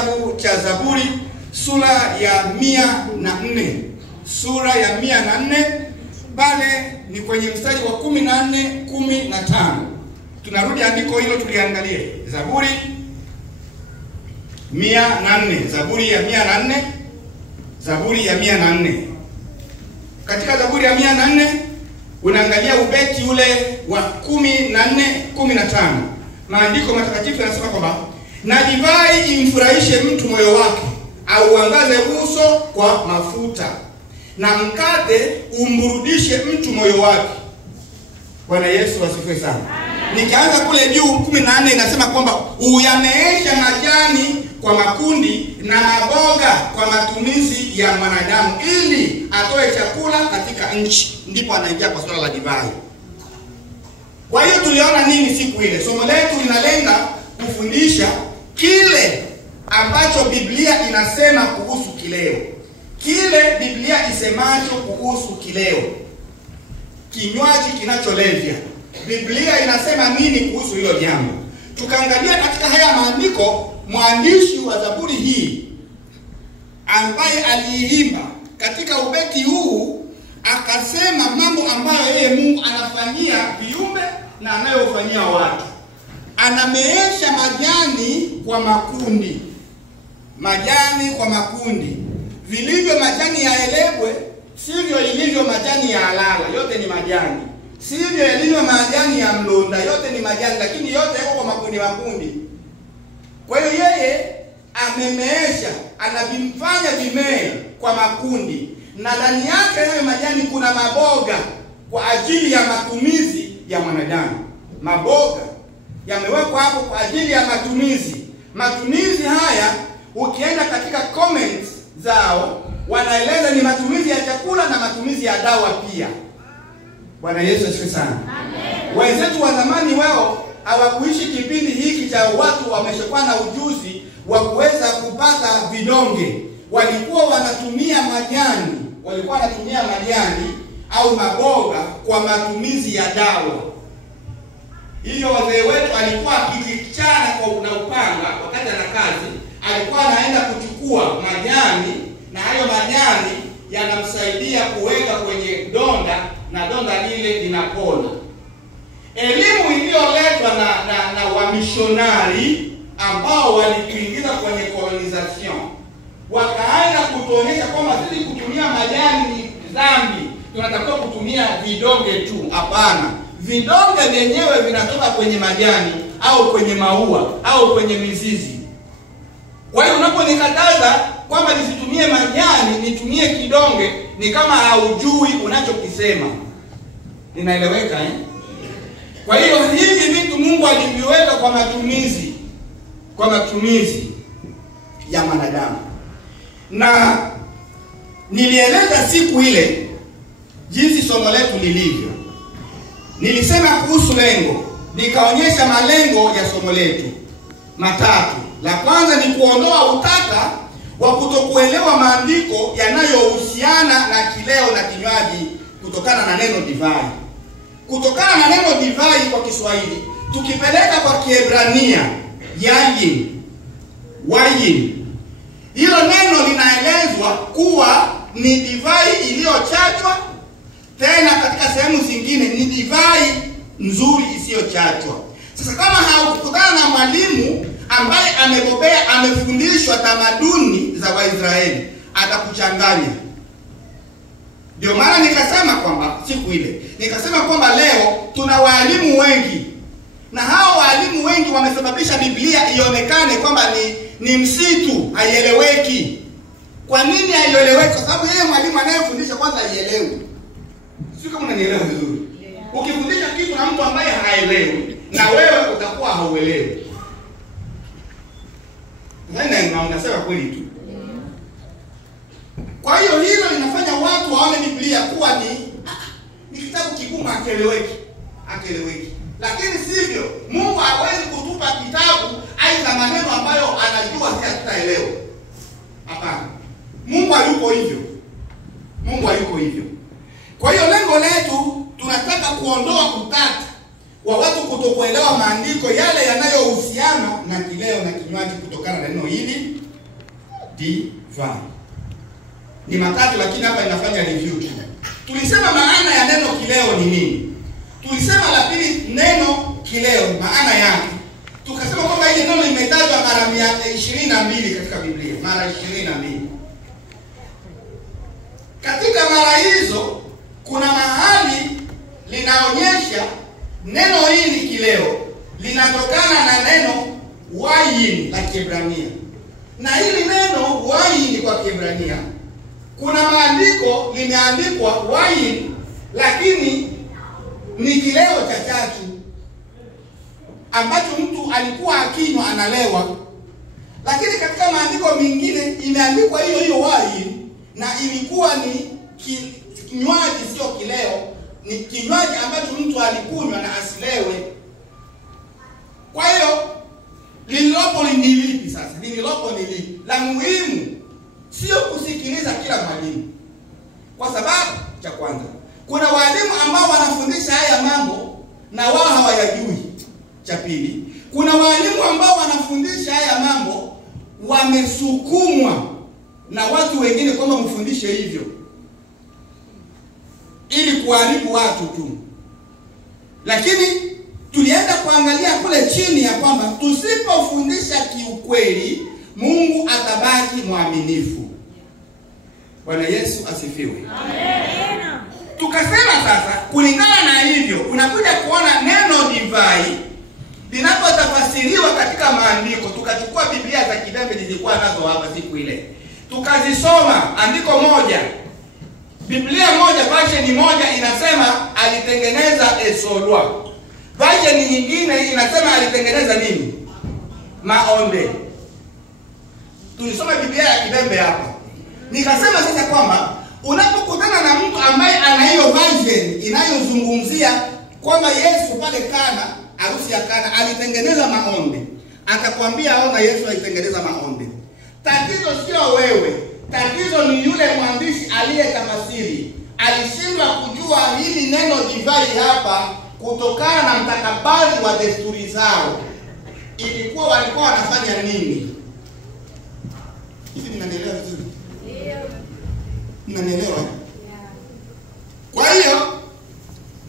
kitabu cha Zaburi sura ya 104. Sura ya 104 pale ni kwenye mstari wa 14, 15. Tunarudi andiko hilo tuliangalie. Zaburi 104, Zaburi ya 104, Zaburi ya 104. Katika Zaburi ya 104 unaangalia ubeti ule wa 14, 15. Maandiko matakatifu yanasema kwamba na divai imfurahishe mtu moyo wake, au angaze uso kwa mafuta, na mkate umburudishe mtu moyo wake. Bwana Yesu asifiwe sana. Nikianza kule juu 14 inasema kwamba uyameesha majani kwa makundi na maboga kwa matumizi ya mwanadamu, ili atoe chakula katika nchi. Ndipo anaingia kwa swala la divai. Kwa hiyo tuliona nini siku ile? Somo letu linalenga kufundisha kile ambacho Biblia inasema kuhusu kileo. Kile Biblia isemacho kuhusu kileo, kinywaji kinacholevya. Biblia inasema nini kuhusu hilo jambo? Tukaangalia katika haya maandiko, mwandishi wa Zaburi hii ambaye aliimba katika ubeti huu akasema mambo ambayo yeye Mungu anafanyia viumbe na anayofanyia watu. Anameesha majani kwa makundi. Majani kwa makundi. Vilivyo majani ya elebwe, sivyo ilivyo majani ya alala, yote ni majani. Sivyo yalivyo majani ya mlonda, yote ni majani, lakini yote yako kwa makundi makundi. Kwa hiyo yeye amemeesha, anavifanya vimee kwa makundi, na ndani yake hayo majani kuna maboga kwa ajili ya matumizi ya mwanadamu. Maboga yamewekwa hapo kwa ajili ya matumizi. Matumizi haya ukienda katika comments zao wanaeleza ni matumizi ya chakula na matumizi ya dawa pia. Bwana Yesu asifiwe sana. Amen. Wenzetu wa zamani wao hawakuishi kipindi hiki cha watu wameshakuwa na ujuzi wa kuweza kupata vidonge. Walikuwa wanatumia majani au maboga kwa matumizi ya dawa. Hivyo wazee wetu alikuwa akijichana kwa upanga wakati ana kazi, alikuwa anaenda kuchukua majani, na hayo majani yanamsaidia kuweka kwenye donda, na donda lile linapona. Elimu iliyoletwa na wamishonari ambao walituingiza kwenye colonization, wakaanza kutuonyesha kwamba sisi kutumia majani ni dhambi, tunatakiwa kutumia vidonge tu. Hapana, vidonge vyenyewe vinatoka kwenye majani au kwenye maua au kwenye mizizi. Kwa hiyo unaponikataza kwamba nisitumie majani, nitumie kidonge, ni kama haujui unachokisema. Ninaeleweka eh? Kwa hiyo hivi vitu Mungu aliviweka kwa matumizi ya mwanadamu. Na nilieleza siku ile jinsi somo letu lilivyo. Nilisema kuhusu lengo, nikaonyesha malengo ya somo letu matatu. La kwanza ni kuondoa utata wa kutokuelewa maandiko yanayohusiana na kileo na kinywaji kutokana na neno divai. Kutokana na neno divai kwa Kiswahili, tukipeleka kwa Kiebrania wayin, hilo neno linaelezwa kuwa ni divai iliyochachwa, tena katika sehemu zingine ni divai nzuri isiyochachwa. Sasa kama haukutana na mwalimu ambaye amebobea, amefundishwa tamaduni za Waisraeli, atakuchanganya. Ndio maana nikasema kwamba siku ile, nikasema kwamba leo tuna walimu wengi, na hao walimu wengi wamesababisha Biblia ionekane kwamba ni msitu, haieleweki. Kwa nini haieleweki? Kwa sababu yeye mwalimu anayefundisha kwanza haielewi. Sio kama unanielewa vizuri. Ukifundisha kitu na mtu ambaye haelewi, na wewe utakuwa hauelewi. Na unasema kweli tu. Kwa hiyo hilo linafanya watu waone Biblia kuwa ni kitabu kigumu, hakieleweki. Lakini sivyo. Mungu hawezi kutupa kitabu aidha maneno ambayo anajua si hatutaelewa. Hapana. Mungu hayuko hivyo. Kwa hiyo lengo letu, tunataka kuondoa utata wa watu kutokuelewa maandiko yale yanayohusiana na kileo na kinywaji kutokana na neno hili divai. Ni matatu, lakini hapa inafanya review tu. Tulisema maana ya neno kileo ni nini? Tulisema la pili, neno kileo maana yake. Tukasema kwamba hili neno limetajwa mara 22 katika Biblia, mara 22. Katika mara hizo kuna mahali linaonyesha neno hili kileo linatokana na neno wayin la Kiebrania. Na hili neno wayin kwa Kiebrania, kuna maandiko limeandikwa wayin, lakini ni kileo cha tatu ambacho mtu alikuwa akinywa analewa. Lakini katika maandiko mengine imeandikwa hiyo hiyo wayin, na ilikuwa ni kinywaji, sio kileo, ni kinywaji ambacho mtu alikunywa na asilewe. Kwa hiyo lililopo ni lipi sasa? Lililopo ni lipi? La muhimu sio kusikiliza kila mwalimu, kwa sababu cha kwanza, kuna walimu ambao wanafundisha haya mambo na wao hawayajui. Cha pili, kuna walimu ambao wanafundisha haya mambo wamesukumwa na watu wengine kwamba mfundishe hivyo ili kuharibu watu tu. Lakini tulienda kuangalia kule chini ya kwamba tusipofundisha kiukweli, Mungu atabaki mwaminifu. Bwana Yesu asifiwe. Amen. Tukasema sasa, kulingana na hivyo, unakuja kuona neno divai linapotafasiriwa katika maandiko. Tukachukua Biblia za Kibembe zilikuwa nazo hapa siku ile, tukazisoma. Andiko moja, Biblia moja, version moja inasema alitengeneza esolwa. Version nyingine inasema alitengeneza nini? Maonde. Tulisoma Biblia ya Kibembe hapa. Nikasema sasa kwamba unapokutana na mtu ambaye ana hiyo version inayozungumzia kwamba Yesu pale Kana, harusi ya Kana, alitengeneza maonde, akakwambia ona Yesu alitengeneza maonde, tatizo sio wewe. Tatizo ni yule mwandishi aliyetafsiri. Alishindwa kujua hili neno divai hapa kutokana na mtakabali wa desturi zao. Ilikuwa walikuwa wanafanya nini? Hivi mnanielewa vizuri? Ndio. Mnanielewa? Kwa hiyo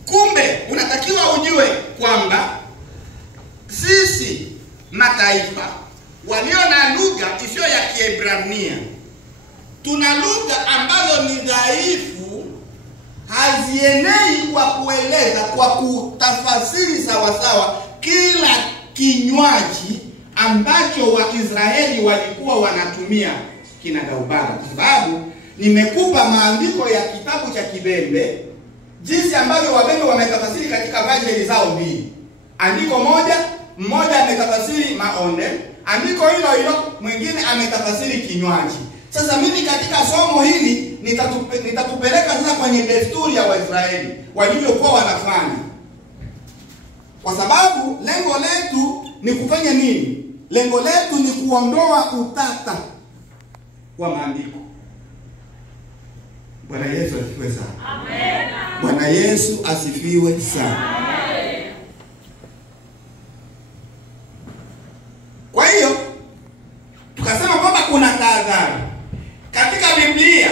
kumbe unatakiwa ujue kwamba sisi mataifa walio na lugha isiyo ya Kiebrania, tuna lugha ambazo ni dhaifu, hazienei kwa kueleza, kwa kutafasiri sawasawa kila kinywaji ambacho Waisraeli walikuwa wanatumia kinagaubaga. Kwa sababu nimekupa maandiko ya kitabu cha Kibembe, jinsi ambavyo Wabembe wametafasiri katika version zao mbili. Andiko mmoja ametafasiri maonde, andiko hilo hilo mwingine ametafasiri kinywaji. Sasa mimi katika somo hili nitakupeleka sasa kwenye desturi ya Waisraeli walivyokuwa wanafanya, kwa sababu lengo letu ni kufanya nini? Lengo letu ni kuondoa utata wa maandiko. Bwana Yesu asifiwe sana. Amen. Bwana Yesu asifiwe sana. Amen. Kwa hiyo tukasema kwamba kuna tahadhari katika Biblia.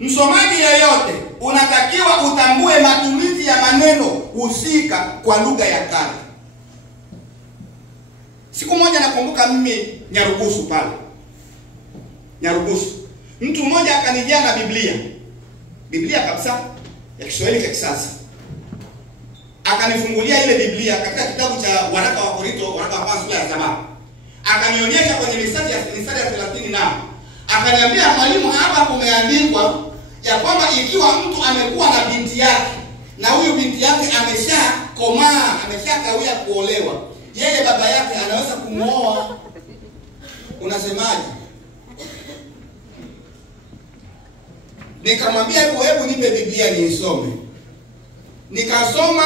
Msomaji yeyote unatakiwa utambue matumizi ya maneno husika kwa lugha ya kale. Siku moja nakumbuka mimi Nyarugusu pale. Nyarugusu. Mtu mmoja akanijia na Biblia kabisa ya Kiswahili cha kisasa. Akanifungulia ile Biblia katika kitabu cha waraka wa Korinto, waraka wa kwanza sura ya 7. Akanionyesha kwenye mistari ya 30 na akaniambia, mwalimu, hapa kumeandikwa ya kwamba ikiwa mtu amekuwa na binti yake na huyu binti yake ameshakomaa, ameshakawia kuolewa, yeye baba yake anaweza kumwoa. Unasemaje? Nikamwambia hebu nipe Biblia niisome. Nikasoma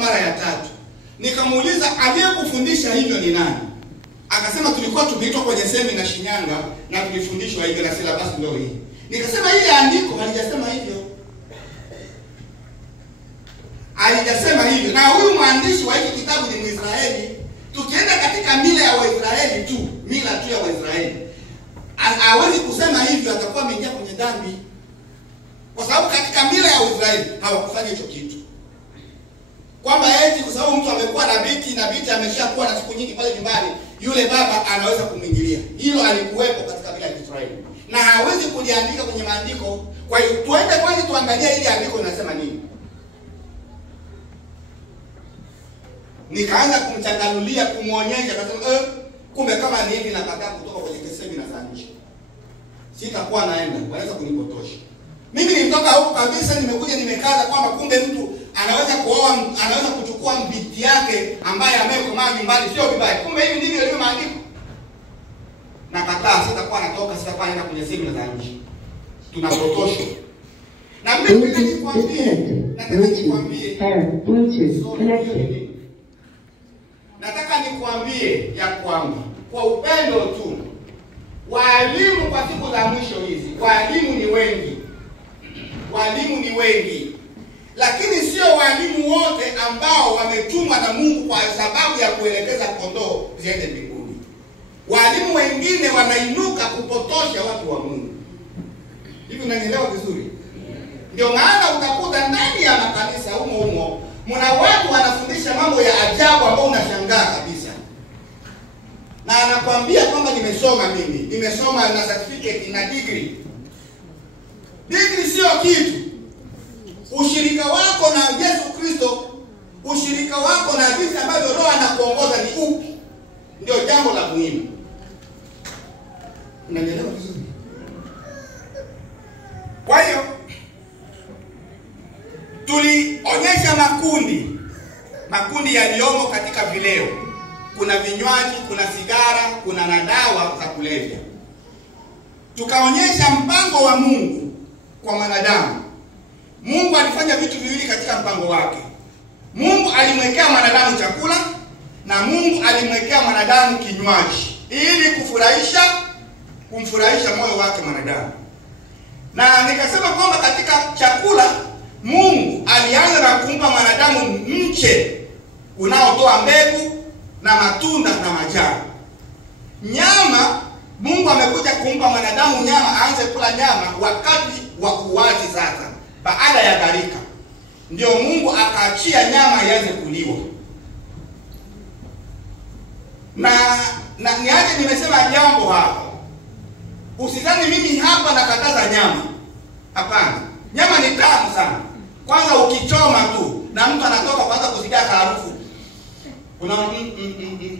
mara ya 3. Nikamuuliza aliyekufundisha hivyo ni nani? Akasema tulikuwa tumeitwa kwenye semina Shinyanga na tulifundishwa hivyo na syllabus ndio hii. Nikasema ile andiko halijasema hivyo. Halijasema hivyo. Na huyu mwandishi wa hiki kitabu ni Mwisraeli. Tukienda katika mila ya Waisraeli tu, mila tu ya Waisraeli, hawezi kusema hivyo, atakuwa ameingia kwenye dhambi, kwa sababu katika mila ya Israeli hawakufanya hicho kitu, kwamba eti kwa sababu mtu amekuwa na binti ameshakuwa na siku nyingi pale nyumbani, yule baba anaweza kumwingilia. Hilo alikuwepo katika mila ya Israeli na hawezi kuliandika kwenye maandiko. Kwa hiyo tuende kwanza tuangalie ile andiko linasema nini. Nikaanza kumchanganulia, kumuonyesha, akasema kumbe kama ni hivi, nakataa kutoka kwenye semina za nje, sitakuwa naenda, wanaweza kunipotosha. Mimi nilitoka huko kabisa, nimekuja nimekaza kwamba kumbe mtu anaweza kuoa, anaweza kuchukua binti yake ambaye amekomaa nyumbani, sio vibaya. Kumbe hivi ndivyo ilivyo maandiko. Nakataa, sitakuwa natoka, sitakuwa naenda kwenye semina za nje, tunapotoshwa. Na mimi nataka nikwambie ya kwamba kwa upendo tu, walimu kwa siku za mwisho hizi, walimu ni wengi, lakini sio walimu wote ambao wametumwa na Mungu kwa sababu ya kuelekeza kondoo ziende mbinguni. Walimu wengine wanainuka kupotosha watu wa Mungu. Hivi unanielewa vizuri? Ndio maana utakuta ndani ya makanisa humo mna watu wanafundisha mambo ya ajabu ambao unashangaa kabisa. Na anakuambia kwamba nimesoma na certificate na degree. Degree sio kitu. Ushirika wako na Yesu Kristo, ushirika wako na jinsi ambavyo Roho anakuongoza ni upi, ndio jambo la muhimu. Unanielewa vizuri? Kwa hiyo tulionyesha makundi yaliyomo katika vileo. Kuna vinywaji, kuna sigara, kuna na dawa za kulevya. Tukaonyesha mpango wa Mungu kwa mwanadamu. Mungu alifanya vitu viwili katika mpango wake. Mungu alimwekea mwanadamu chakula na Mungu alimwekea mwanadamu kinywaji ili kumfurahisha moyo wake mwanadamu. Na nikasema kwamba katika chakula Mungu alianza na kumpa mwanadamu mche unaotoa mbegu na matunda na majani. Nyama, Mungu amekuja kumpa mwanadamu nyama, aanze kula nyama wakati wa uwazi sasa, baada ya gharika. Ndio Mungu akaachia nyama ianze kuliwa. Na niaje nimesema jambo hapa. Usizani mimi hapa nakataza nyama. Hapana. Nyama ni tamu sana. Kwanza ukichoma tu na mtu anatoka kwanza kusikia harufu.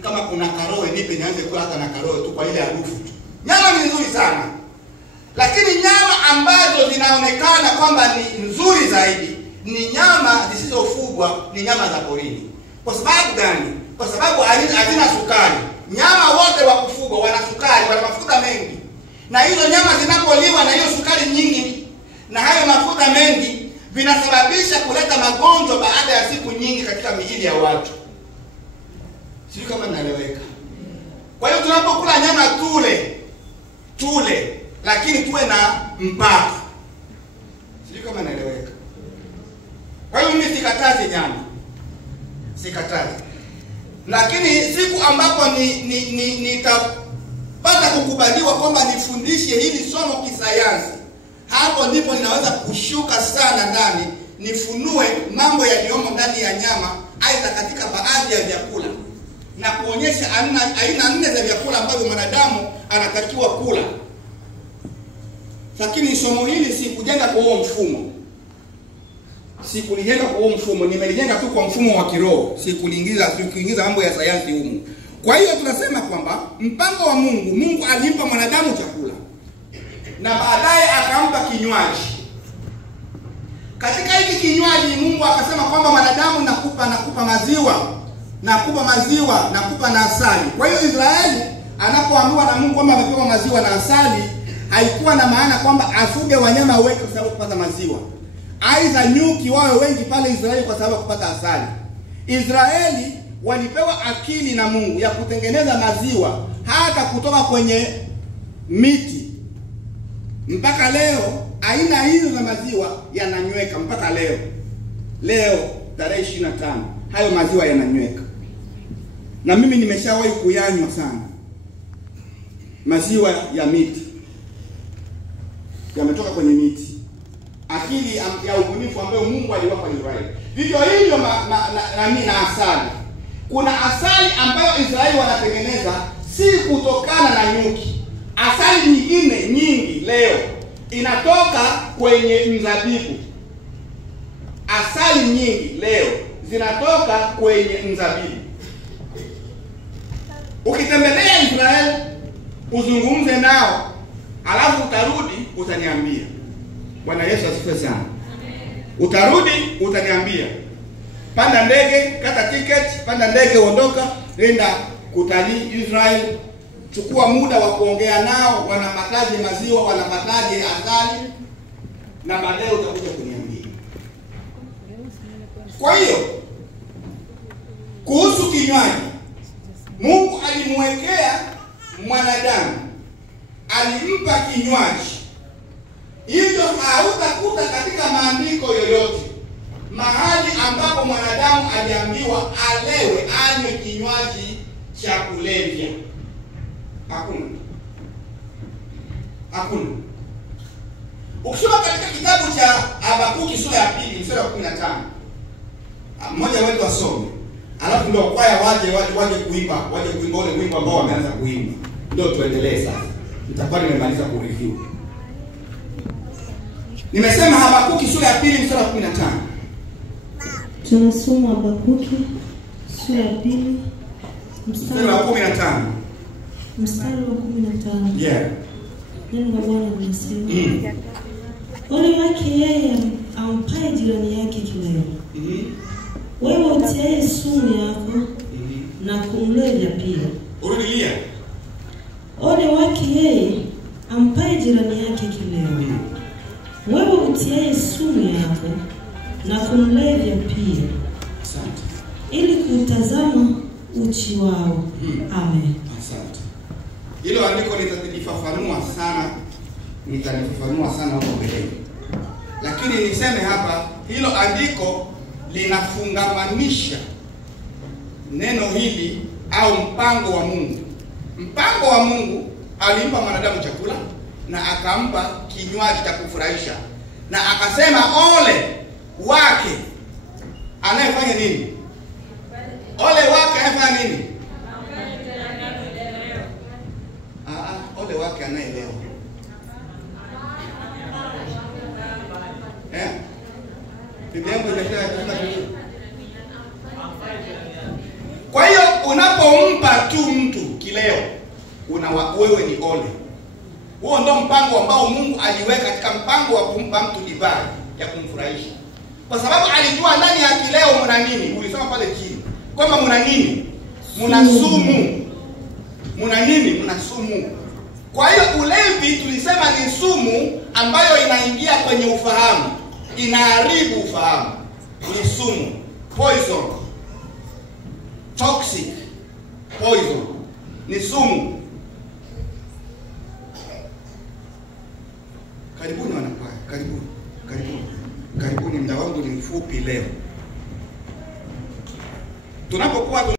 Kama kuna karoe nipe nianze kula hata na karoe tu kwa ile harufu. Nyama ni nzuri sana. Lakini nyama ambazo zinaonekana kwamba ni nzuri zaidi ni nyama zisizofugwa, ni nyama za porini. Kwa sababu gani? Kwa sababu hazina sukari. Nyama wote wa kufugwa wana sukari, wana mafuta mengi. Na hizo nyama zinapoliwa na hiyo sukari nyingi na hayo mafuta mengi, vinasababisha kuleta magonjwa baada ya siku nyingi katika miili ya watu. Sio kama naeleweka. Kwa hiyo tunapokula nyama tule, lakini tuwe na mpaka. Sio kama naeleweka. Kwa hiyo mimi sikatazi nyama. Sikatazi. Lakini siku ambapo nitapata kukubaliwa kwamba nifundishe hili somo kisayansi, hapo ndipo ninaweza kushuka sana ndani, nifunue mambo yaliyomo ndani ya nyama, aidha katika baadhi ya vyakula, na kuonyesha aina 4 za vyakula ambavyo mwanadamu anatakiwa kula. Lakini somo hili sikujenga kwa huo mfumo. Sikulijenga kwa huo mfumo, nimelijenga tu kwa mfumo wa kiroho. Sikuingiza mambo ya sayansi humu. Kwa hiyo tunasema kwamba mpango wa Mungu alimpa mwanadamu chakula na baadaye akampa kinywaji. Katika hiki kinywaji Mungu akasema kwamba mwanadamu nakupa maziwa, nakupa na asali. Kwa hiyo Israeli anapoambiwa na Mungu kwamba amepewa maziwa na asali, haikuwa na maana kwamba afuge wanyama wengi kwa sababu kupata maziwa. Aidha nyuki wawe wengi pale Israeli kwa sababu kupata asali. Israeli walipewa akili na Mungu ya kutengeneza maziwa hata kutoka kwenye miti. Mpaka leo aina hizo za maziwa yananyweka mpaka leo. Leo tarehe 25 hayo maziwa yananyweka. Na mimi nimeshawahi kuyanywa sana. Maziwa ya miti. yametoka kwenye miti. Akili ya ubunifu ambayo Mungu aliwapa Israeli. Vivyo hivyo na asali. Kuna asali ambayo Israeli wanatengeneza si kutokana na nyuki. Asali nyingine nyingi leo inatoka kwenye mzabibu. Asali nyingi leo zinatoka kwenye mzabibu. Ukitembelea Israeli, uzungumze nao, alafu utarudi utaniambia. Bwana Yesu asifiwe sana. Utarudi utaniambia. Panda ndege, kata ticket, panda ndege, ondoka, nenda kutalii Israeli. Chukua muda wa kuongea nao, wanapataje maziwa, wanapataje asali, na baadaye utakuja kuniambia. Kwa hiyo kuhusu kinywaji, Mungu alimwekea mwanadamu, alimpa kinywaji. Hivyo hautakuta katika maandiko yoyote mahali ambapo mwanadamu aliambiwa alewe, anywe kinywaji cha kulevya. Hakuna. Hakuna. Ukisoma katika kitabu cha Habakuki sura ya 2 mstari wa 15. Mmoja wetu asome. Alafu ndio kwaya waje kuimba ule wimbo ambao wameanza kuimba. Ndio tuendelee sasa. Nitakuwa nimemaliza ku review. Nimesema Habakuki sura ya 2 mstari wa 15. Tunasoma Habakuki sura ya 2 mstari wa 15. Mstari wa 15. Yeah. Neno la Bwana linasema, ole wake yeye ampaye jirani yake kileo. Wewe utiaye sumu yako na kumlevya pia. Urudilia. Ole wake yeye ampaye jirani yake kileo. Wewe utiaye sumu yako na kumlevya pia. Asante. Ili kutazama uchi wao. Amen. Asante. Hilo andiko nitalifafanua sana huko mbele. Lakini niseme hapa, hilo andiko linafungamanisha neno hili au mpango wa Mungu. Mpango wa Mungu alimpa mwanadamu chakula na akampa kinywaji cha kufurahisha. Na akasema ole wake anayefanya nini? Ole wake anayefanya nini? Ole wake anaelewa. Biblia yangu imesema vizuri. Kwa hiyo unapompa tu mtu kileo, wewe ni ole. Huo ndio mpango ambao Mungu aliweka katika mpango wa kumpa mtu divai ya kumfurahisha. Kwa sababu alijua ndani ya kileo mna nini? Ulisoma pale chini kwamba mna nini? Mna sumu. Mna nini? Mna sumu. Kwa hiyo ulevi tulisema ni sumu ambayo inaingia kwenye ufahamu, inaharibu ufahamu. Ni sumu, poison, toxic, poison, ni sumu. Karibuni wanakwaya, karibuni, muda wangu ni mfupi leo. Tunapokuwa